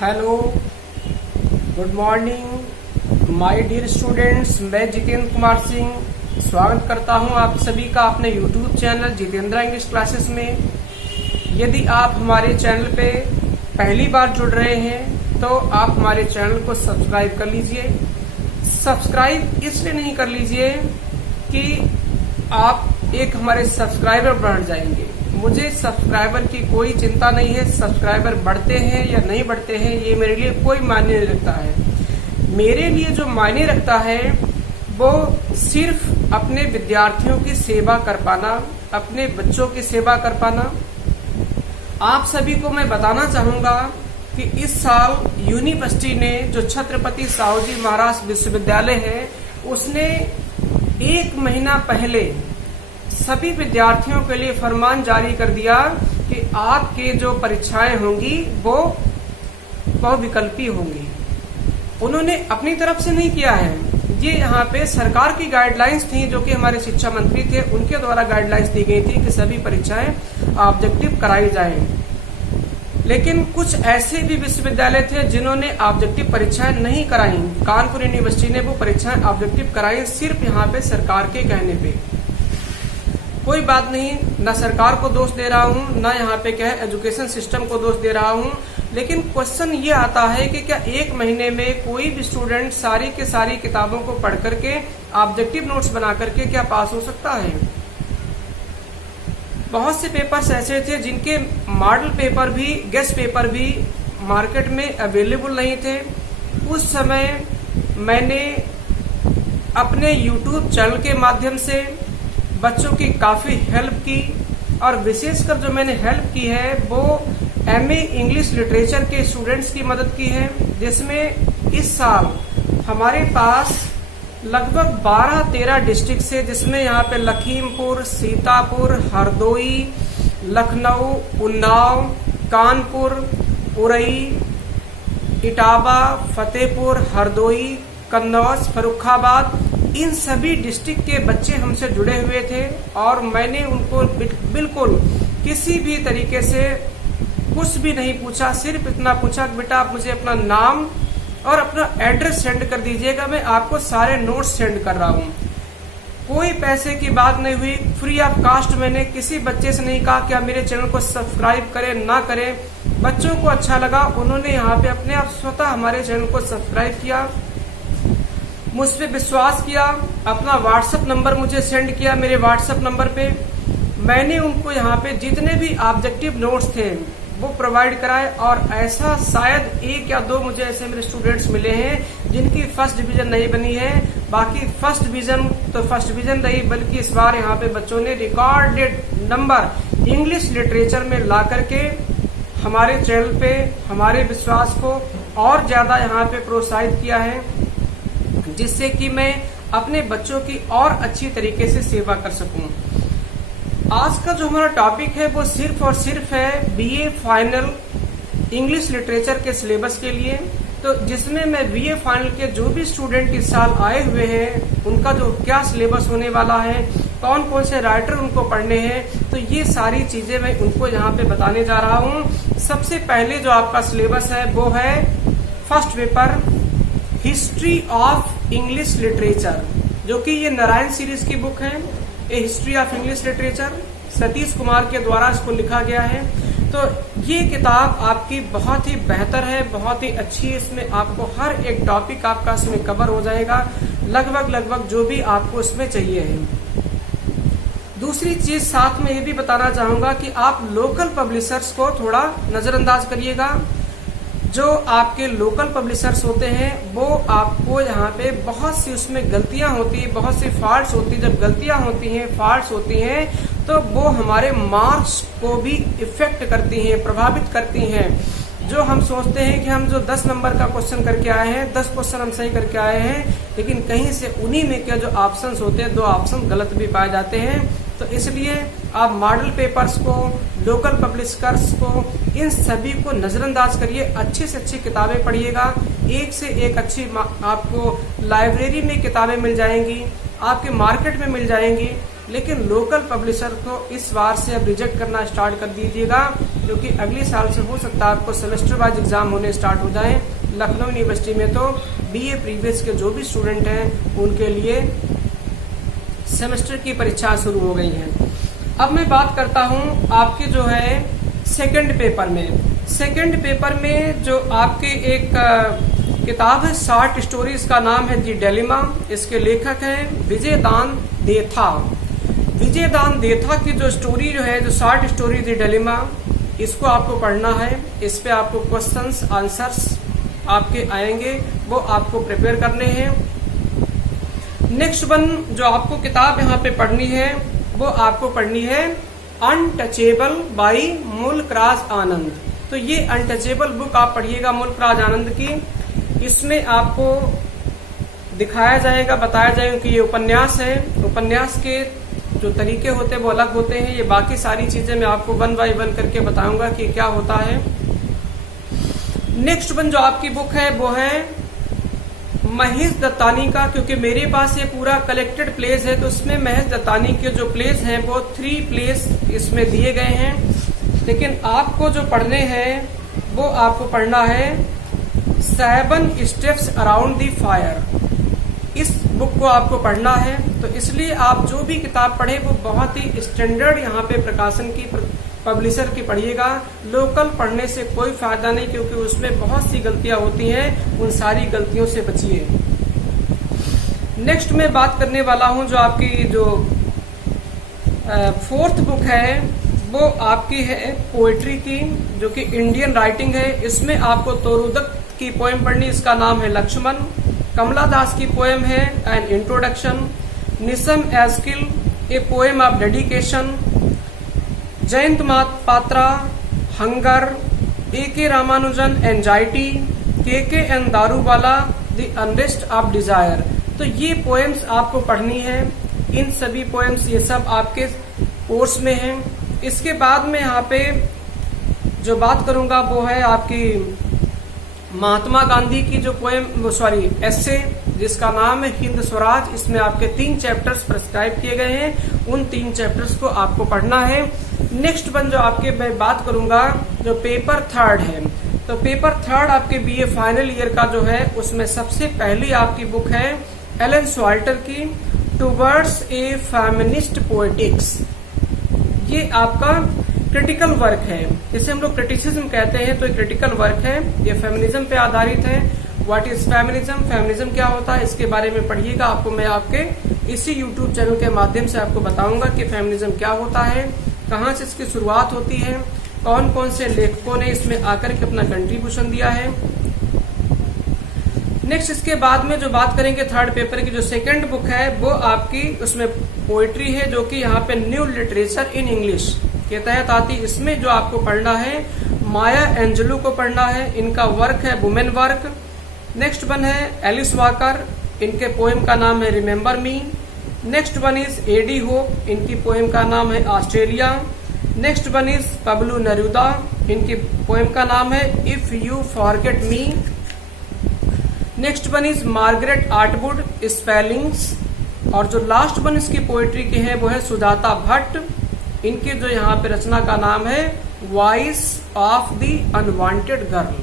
Hello, good morning my dear students. मैं जितेंद्र कुमार सिंह स्वागत करता हूं आप सभी का अपने YouTube channel Jitendra English classes में। यदि आप हमारे चैनल पे पहली बार जुड़ रहे हैं तो आप हमारे चैनल को सब्सक्राइब कर लीजिए। सब्सक्राइब इसलिए नहीं कर लीजिए कि आप एक हमारे सब्सक्राइबर बढ़ जाएंगे। मुझे सब्सक्राइबर की कोई चिंता नहीं है। सब्सक्राइबर बढ़ते हैं या नहीं बढ़ते हैं ये मेरे लिए कोई मायने नहीं रखता है। मेरे लिए जो मायने रखता है वो सिर्फ अपने विद्यार्थियों की सेवा कर पाना, अपने बच्चों की सेवा कर पाना। आप सभी को मैं बताना चाहूंगा कि इस साल यूनिवर्सिटी ने जो छत्रपति साहूजी महाराज विश्वविद्यालय है उसने 1 महीना पहले सभी विद्यार्थियों के लिए फरमान जारी कर दिया कि आपके जो परीक्षाएं होंगी वो बहुविकल्पी होंगी। उन्होंने अपनी तरफ से नहीं किया है, ये यहाँ पे सरकार की गाइडलाइंस थी जो कि हमारे शिक्षा मंत्री थे उनके द्वारा गाइडलाइंस दी गई थी कि सभी परीक्षाएं ऑब्जेक्टिव कराई जाएं। लेकिन कुछ ऐसे भी विश्वविद्यालय थे जिन्होंने ऑब्जेक्टिव परीक्षाएं नहीं कराई। कानपुर यूनिवर्सिटी ने वो परीक्षाएं ऑब्जेक्टिव कराई सिर्फ यहाँ पे सरकार के कहने पे। कोई बात नहीं, ना सरकार को दोष दे रहा हूँ ना यहाँ पे क्या है एजुकेशन सिस्टम को दोष दे रहा हूँ। लेकिन क्वेश्चन ये आता है कि क्या 1 महीने में कोई भी स्टूडेंट सारी के सारी किताबों को पढ़ करके ऑब्जेक्टिव नोट्स बना करके क्या पास हो सकता है? बहुत से पेपर्स ऐसे थे जिनके मॉडल पेपर भी गेस्ट पेपर भी मार्केट में अवेलेबल नहीं थे। उस समय मैंने अपने यूट्यूब चैनल के माध्यम से बच्चों की काफी हेल्प की और विशेषकर जो मैंने हेल्प की है वो एमए इंग्लिश लिटरेचर के स्टूडेंट्स की मदद की है, जिसमें इस साल हमारे पास लगभग 12-13 डिस्ट्रिक्ट से, जिसमें यहाँ पे लखीमपुर, सीतापुर, हरदोई, लखनऊ, उन्नाव, कानपुर, उरई, इटावा, फतेहपुर, हरदोई, कन्नौज, फर्रुखाबाद, इन सभी डिस्ट्रिक्ट के बच्चे हमसे जुड़े हुए थे और मैंने उनको बिल्कुल किसी भी तरीके से कुछ भी नहीं पूछा। सिर्फ इतना पूछा कि बेटा आप मुझे अपना नाम और अपना एड्रेस सेंड कर दीजिएगा, मैं आपको सारे नोट्स सेंड कर रहा हूँ। कोई पैसे की बात नहीं हुई, फ्री ऑफ कास्ट। मैंने किसी बच्चे से नहीं कहा कि आप मेरे चैनल को सब्सक्राइब करें ना करें। बच्चों को अच्छा लगा, उन्होंने यहाँ पे अपने आप स्वतः हमारे चैनल को सब्सक्राइब किया, मुझ पे विश्वास किया, अपना व्हाट्सएप नंबर मुझे सेंड किया। मेरे व्हाट्सएप नंबर पे मैंने उनको यहाँ पे जितने भी ऑब्जेक्टिव नोट्स थे वो प्रोवाइड कराए और ऐसा शायद 1 या 2 मुझे ऐसे मेरे स्टूडेंट्स मिले हैं जिनकी फर्स्ट डिवीजन नहीं बनी है। बाकी फर्स्ट डिवीजन नहीं, बल्कि इस बार यहाँ पे बच्चों ने रिकॉर्डेड नंबर इंग्लिश लिटरेचर में ला करके हमारे चैनल पे हमारे विश्वास को और ज्यादा यहाँ पे प्रोत्साहित किया है, जिससे कि मैं अपने बच्चों की और अच्छी तरीके से सेवा कर सकूं। आज का जो हमारा टॉपिक है वो सिर्फ और सिर्फ है बीए फाइनल इंग्लिश लिटरेचर के सिलेबस के लिए। तो जिसमें मैं बीए फाइनल के जो भी स्टूडेंट इस साल आए हुए हैं उनका जो क्या सिलेबस होने वाला है, कौन कौन से राइटर उनको पढ़ने हैं, तो ये सारी चीजें मैं उनको यहाँ पे बताने जा रहा हूँ। सबसे पहले जो आपका सिलेबस है वो है first paper history of English literature, जो कि ये नारायण सीरीज की बुक है। ये history of English literature Satish Kumar के द्वारा इसको लिखा गया है। तो ये किताब आपकी बहुत ही बेहतर है, बहुत ही अच्छी है। इसमें आपको हर एक टॉपिक आपका इसमें कवर हो जाएगा, लगभग जो भी आपको इसमें चाहिए है। दूसरी चीज साथ में ये भी बताना चाहूंगा कि आप लोकल पब्लिशर्स को थोड़ा नजरअंदाज करिएगा। जो आपके लोकल पब्लिशर्स होते हैं वो आपको यहाँ पे बहुत सी उसमें गलतियां होती है, बहुत सी फॉल्ट्स होती है। जब गलतियां होती हैं, फॉल्ट्स होती हैं तो वो हमारे मार्क्स को भी इफेक्ट करती हैं, प्रभावित करती हैं। जो हम सोचते हैं कि हम जो 10 नंबर का क्वेश्चन करके आए हैं, 10 क्वेश्चन हम सही करके आए हैं, लेकिन कहीं से उन्हीं में क्या जो ऑप्शंस होते हैं 2 ऑप्शन गलत भी पाए जाते हैं। तो इसलिए आप मॉडल पेपर्स को, लोकल पब्लिशर्स को, इन सभी को नजरअंदाज करिए। अच्छी से अच्छी किताबें पढ़िएगा, एक से एक अच्छी आपको लाइब्रेरी में किताबें मिल जाएंगी, आपके मार्केट में मिल जाएंगी। लेकिन लोकल पब्लिशर को इस बार से अब रिजेक्ट करना स्टार्ट कर दीजिएगा, क्योंकि अगले साल से हो सकता है आपको सेमेस्टर वाइज एग्जाम होने स्टार्ट हो जाएं। लखनऊ यूनिवर्सिटी में तो बीए प्रीवियस के जो भी स्टूडेंट हैं उनके लिए सेमेस्टर की परीक्षा शुरू हो गई है। अब मैं बात करता हूं आपके जो है सेकंड पेपर में। सेकंड पेपर में जो आपके एक किताब है शॉर्ट स्टोरी, इसका नाम है दी डिलेमा। इसके लेखक हैं विजयदान देथा। विजयदान देथा की जो स्टोरी जो है, जो शॉर्ट स्टोरी दी डिलेमा, इसको आपको पढ़ना है। इस पे आपको क्वेश्चंस आंसर्स आपके आएंगे, वो आपको प्रिपेयर करने हैं। नेक्स्ट वन जो आपको किताब यहाँ पे पढ़नी है वो आपको पढ़नी है अनटचेबल बाई मुल्कराज आनंद। तो ये अनटचेबल बुक आप पढ़िएगा मुल्कराज आनंद की। इसमें आपको दिखाया जाएगा, बताया जाएगा कि ये उपन्यास है। उपन्यास के जो तरीके होते हैं वो अलग होते हैं। ये बाकी सारी चीजें मैं आपको वन बाय वन करके बताऊंगा कि क्या होता है। नेक्स्ट वन जो आपकी बुक है वो है महेश दत्तानी का, क्योंकि मेरे पास ये पूरा कलेक्टेड प्लेस है, तो उसमें महेश दत्तानी के जो प्लेस हैं वो 3 प्लेस इसमें दिए गए हैं। लेकिन आपको जो पढ़ने हैं वो आपको पढ़ना है 7 स्टेप्स अराउंड द फायर। इस बुक को आपको पढ़ना है, तो इसलिए आप जो भी किताब पढ़े वो बहुत ही स्टैंडर्ड यहाँ पे प्रकाशन की पब्लिशर की पढ़िएगा। लोकल पढ़ने से कोई फायदा नहीं, क्योंकि उसमें बहुत सी गलतियां होती हैं, उन सारी गलतियों से बचिए। नेक्स्ट मैं बात करने वाला हूं जो आपकी जो 4th बुक है वो आपकी है पोएट्री की, जो कि इंडियन राइटिंग है। इसमें आपको तोरुदक की पोएम पढ़नी, इसका नाम है लक्ष्मण। कमला दास की पोएम है an introduction. Nissim Ezekiel a poem of dedication. Jayanta Patra hunger. A.K. Ramanujan anxiety. K.K.N. Daruwalla the unrest of desire. तो ये पोएम्स आपको पढ़नी है। इन सभी पोएम्स ये सब आपके कोर्स में हैं। इसके बाद में यहाँ पे जो बात करूंगा वो है आपकी महात्मा गांधी की जो एसे, जिसका नाम है हिंद स्वराज। इसमें आपके 3 चैप्टर्स प्रिस्क्राइब किए गए हैं, उन 3 चैप्टर्स को आपको पढ़ना है। नेक्स्ट वन जो आपके मैं बात करूंगा जो पेपर 3rd है, तो पेपर 3rd आपके बीए फाइनल ईयर का जो है उसमें सबसे पहली आपकी बुक है एलन सॉल्टर की टुवर्ड्स ए फेमिनिस्ट पोएटिक्स। ये आपका क्रिटिकल वर्क है, जिसे हम लोग क्रिटिसिज्म कहते हैं, तो ये क्रिटिकल वर्क है। ये फेमिनिज्म पे आधारित है। व्हाट इज फेमिनिज्म, फेमिनिज्म क्या होता है, इसके बारे में पढ़िएगा। आपको मैं आपके इसी यूट्यूब चैनल के माध्यम से आपको बताऊंगा कि फेमिनिज्म क्या होता है, कहाँ से इसकी शुरुआत होती है, कौन कौन से लेखकों ने इसमें आकर के अपना कंट्रीब्यूशन दिया है। नेक्स्ट इसके बाद में जो बात करेंगे 3rd पेपर की जो 2nd बुक है वो आपकी उसमें पोएट्री है, जो कि यहाँ पे न्यू लिटरेचर इन इंग्लिश के तहत आती है। इसमें जो आपको पढ़ना है माया एंजेलो को पढ़ना है। इनका वर्क है वुमेन वर्क। नेक्स्ट वन है एलिस वॉकर, इनके पोएम का नाम है remember me. Next one is A D Hope, इनकी पोएम का नाम है Australia. Next one is Pablo Neruda, इनकी पोएम का नाम है if you forget me. Next one is Margaret Atwood spellings. और जो लास्ट वन इसकी पोएट्री की है वो है सुजाता भट्ट। इनके जो यहाँ पे रचना का नाम है voice of the unwanted girl.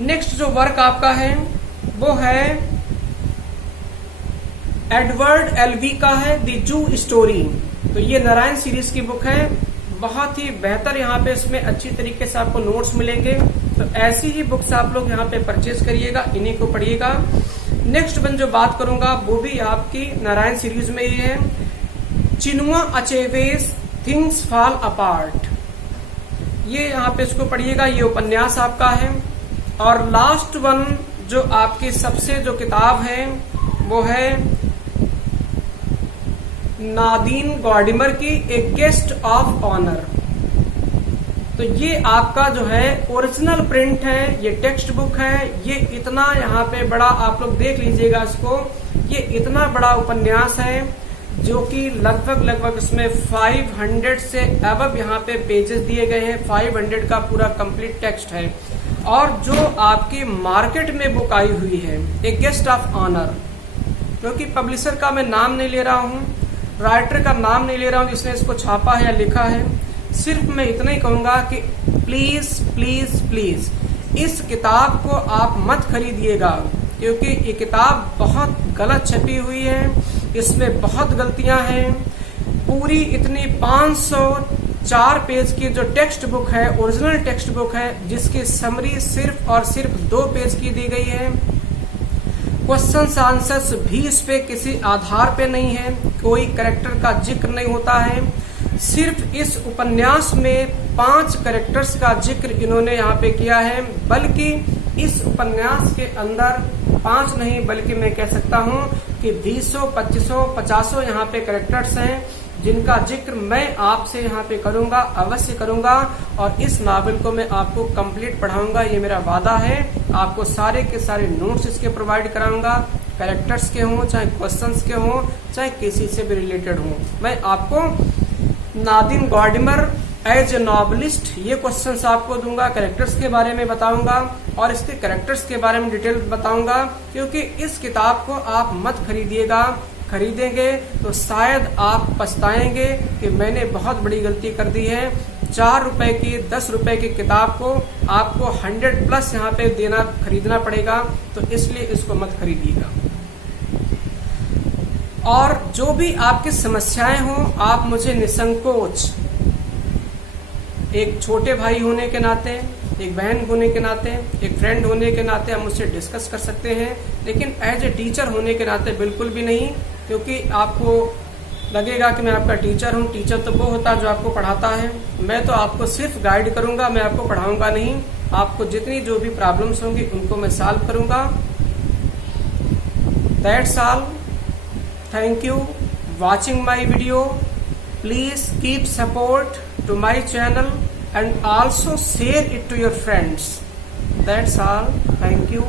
Next जो वर्क आपका है वो है एडवर्ड एलवी का है द जू स्टोरी। तो ये नारायण सीरीज की बुक है, बहुत ही बेहतर। यहाँ पे इसमें अच्छी तरीके से आपको नोट्स मिलेंगे, तो ऐसी ही बुक्स आप लोग यहाँ पे परचेज करिएगा, इन्हीं को पढ़िएगा। नेक्स्ट वन जो बात करूंगा वो भी आपकी नारायण सीरीज में ही है, चिनुआ अचेवेस थिंग्स फॉल अपार्ट। ये यहाँ पे इसको पढ़िएगा, ये उपन्यास आपका है। और लास्ट वन जो आपकी सबसे जो किताब है वो है नादीन गॉर्डिमर की ए गेस्ट ऑफ ऑनर। तो ये आपका जो है ओरिजिनल प्रिंट है, ये टेक्स्ट बुक है। ये इतना यहाँ पे बड़ा आप लोग देख लीजिएगा इसको, ये इतना बड़ा उपन्यास है जो कि लगभग इसमें 500 से अबव यहाँ पे पेजेस दिए गए हैं। 500 का पूरा कंप्लीट टेक्स्ट है। और जो आपकी मार्केट में बुक आई हुई है ए गेस्ट ऑफ ऑनर, क्योंकि पब्लिशर का मैं नाम नहीं ले रहा हूँ, राइटर का नाम नहीं ले रहा हूँ जिसने इसको छापा है या लिखा है। सिर्फ मैं इतना ही कहूंगा कि प्लीज प्लीज प्लीज इस किताब को आप मत खरीदिएगा, क्योंकि ये किताब बहुत गलत छपी हुई है, इसमें बहुत गलतियां हैं। पूरी इतनी 504 पेज की जो टेक्स्ट बुक है, ओरिजिनल टेक्स्ट बुक है, जिसकी समरी सिर्फ और सिर्फ 2 पेज की दी गई है। क्वेश्चंस आंसर्स भी इस पे किसी आधार पे नहीं है, कोई कैरेक्टर का जिक्र नहीं होता है। सिर्फ इस उपन्यास में 5 कैरेक्टर्स का जिक्र इन्होंने यहाँ पे किया है, बल्कि इस उपन्यास के अंदर 5 नहीं बल्कि मैं कह सकता हूँ कि 20, 25, 50 यहाँ पे कैरेक्टर्स हैं, जिनका जिक्र मैं आपसे यहाँ पे करूंगा, अवश्य करूंगा। और इस नावल को मैं आपको कंप्लीट पढ़ाऊंगा, ये मेरा वादा है। आपको सारे के सारे नोट्स इसके प्रोवाइड कराऊंगा, कैरेक्टर्स के हों, चाहे क्वेश्चंस के हों, चाहे किसी से भी रिलेटेड हों। मैं आपको Nadine Gordimer as a novelist ये क्वेश्चंस आपको दूंगा, कैरेक्टर्स के बारे में बताऊंगा और इसके कैरेक्टर्स के बारे में डिटेल बताऊंगा, क्योंकि इस किताब को आप मत खरीदिएगा। खरीदेंगे तो शायद आप पछताएंगे कि मैंने बहुत बड़ी गलती कर दी है। 4 रुपए की 10 रुपए की किताब को आपको 100+ यहाँ पे खरीदना पड़ेगा, तो इसलिए इसको मत खरीदिएगा। और जो भी आपकी समस्याएं हों, आप मुझे निसंकोच एक छोटे भाई होने के नाते, एक बहन होने के नाते, एक फ्रेंड होने के नाते आप मुझसे डिस्कस कर सकते हैं, लेकिन एज ए टीचर होने के नाते बिल्कुल भी नहीं, क्योंकि आपको लगेगा कि मैं आपका टीचर हूँ। टीचर तो वो होता है जो आपको पढ़ाता है, मैं तो आपको सिर्फ गाइड करूंगा, मैं आपको पढ़ाऊंगा नहीं। आपको जितनी जो भी प्रॉब्लम्स होंगी उनको मैं सॉल्व करूंगा। That's all. Thank you watching my video. Please keep support to my channel and also share it to your friends. That's all. Thank you.